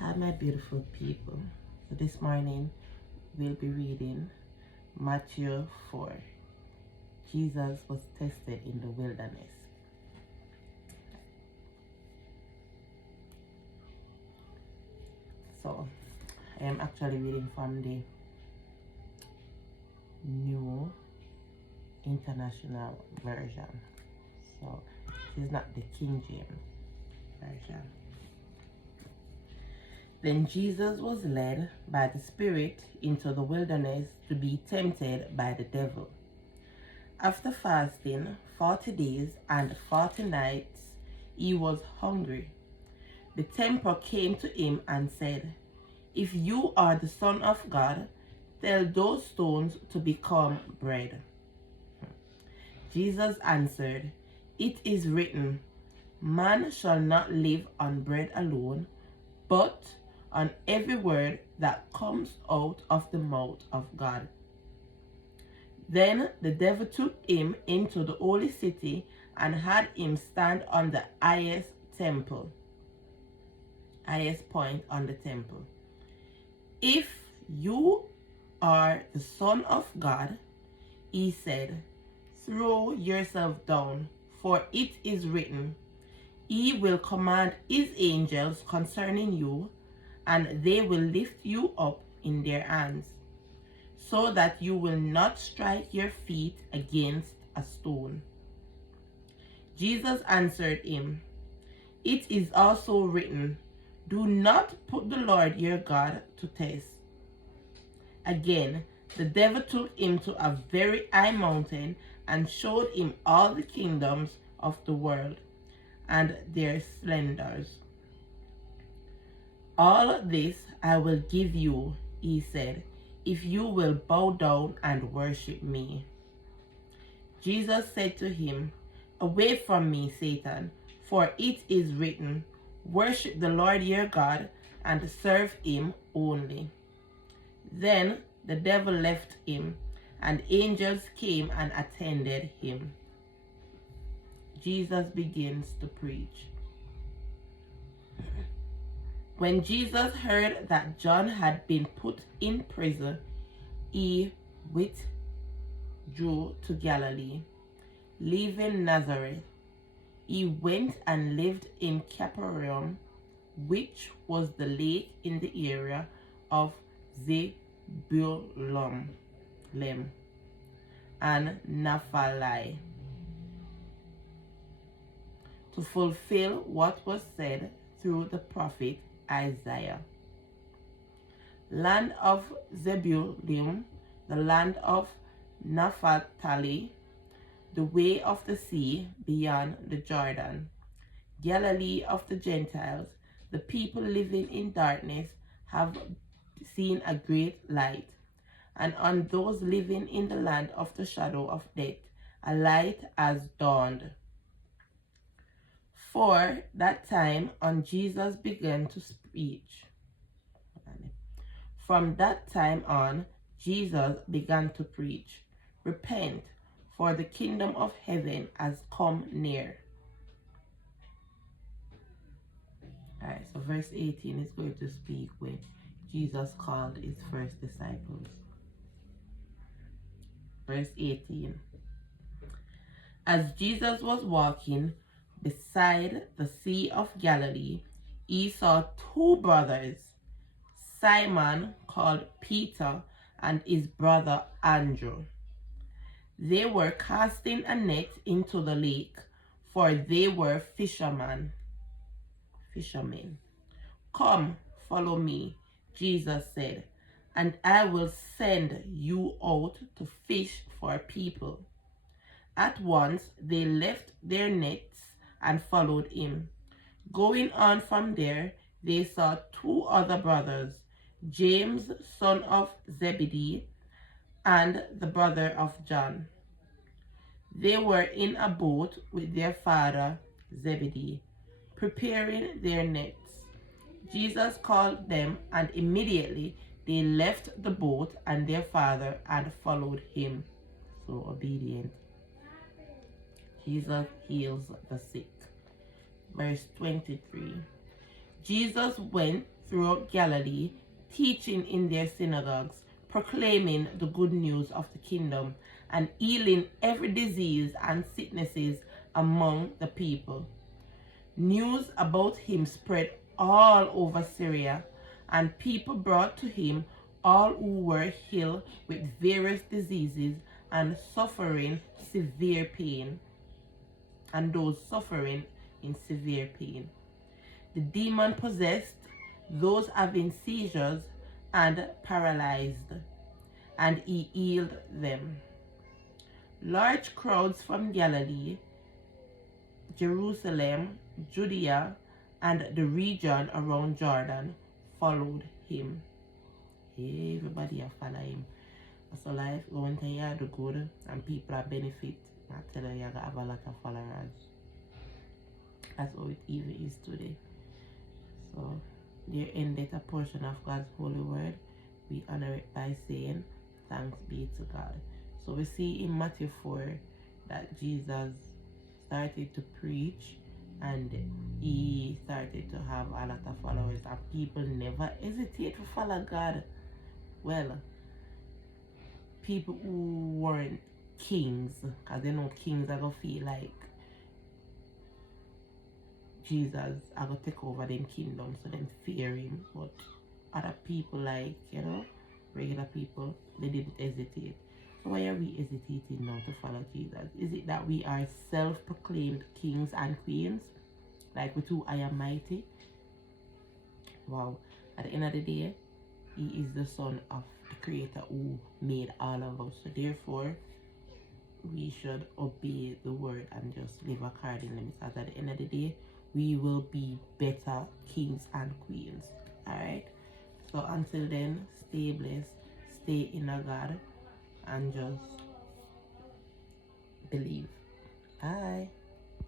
Hi, my beautiful people. So this morning we'll be reading Matthew 4. Jesus was tested in the wilderness. So I am actually reading from the New International Version. So this is not the King James Version. Then Jesus was led by the Spirit into the wilderness to be tempted by the devil. After fasting 40 days and 40 nights, he was hungry. The tempter came to him and said, "If you are the Son of God, tell those stones to become bread." Jesus answered, "It is written, man shall not live on bread alone, but on every word that comes out of the mouth of God." Then the devil took him into the holy city and had him stand on the highest point on the temple. "If you are the Son of God," he said, "throw yourself down, for it is written, he will command his angels concerning you, and they will lift you up in their hands, so that you will not strike your feet against a stone." Jesus answered him, "It is also written, do not put the Lord your God to test." Again, the devil took him to a very high mountain and showed him all the kingdoms of the world and their splendors. "All this I will give you," he said, "if you will bow down and worship me." Jesus said to him, "Away from me, Satan, for it is written, worship the Lord your God and serve him only." Then the devil left him, and angels came and attended him. Jesus begins to preach. When Jesus heard that John had been put in prison, he withdrew to Galilee. Leaving Nazareth, he went and lived in Capernaum, which was the lake in the area of Zebulun and Naphtali, to fulfill what was said through the prophet Isaiah. Land of Zebulun, the land of Naphtali, the way of the sea beyond the Jordan, Galilee of the Gentiles. The people living in darkness have seen a great light, and on those living in the land of the shadow of death, a light has dawned. For that time on Jesus began to preach. From that time on, Jesus began to preach, "Repent, for the kingdom of heaven has come near." Alright, so verse 18 is going to speak when Jesus called his first disciples. Verse 18. As Jesus was walking beside the Sea of Galilee, he saw two brothers, Simon called Peter and his brother Andrew. They were casting a net into the lake, for they were fishermen. "Come, follow me," Jesus said, "and I will send you out to fish for people." At once they left their nets and followed him. Going on from there, they saw two other brothers, James, son of Zebedee, and the brother of John. They were in a boat with their father Zebedee, preparing their nets. Jesus called them, and immediately they left the boat and their father and followed him. So obedient. Jesus heals the sick. Verse 23. Jesus went throughout Galilee, teaching in their synagogues, proclaiming the good news of the kingdom, and healing every disease and sicknesses among the people. News about him spread all over Syria, and people brought to him all who were ill with various diseases and suffering severe pain, and those suffering in severe pain. The demon possessed, those having seizures, and paralyzed, and he healed them. Large crowds from Galilee, Jerusalem, Judea, and the region around Jordan followed him. Everybody follow him. So life going to you do good and people are benefit. I tell you, you have a lot of followers. That's how it even is today. So there endeth a portion of God's holy word. We honor it by saying, thanks be to God. So we see in Matthew 4 that Jesus started to preach and he started to have a lot of followers, and people never hesitate to follow God. Well, people who weren't kings, because they know kings are going to feel like Jesus are going to take over them kingdom, so them fear him. But other people, like, regular people, they didn't hesitate. So why are we hesitating now to follow Jesus? Is it that we are self-proclaimed kings and queens? Like we too I am mighty? Wow. At the end of the day, he is the son of the creator who made all of us. So therefore, we should obey the word and just live accordingly. Because at the end of the day, we will be better kings and queens. Alright? So until then, stay blessed, stay in a God, and just believe. Bye.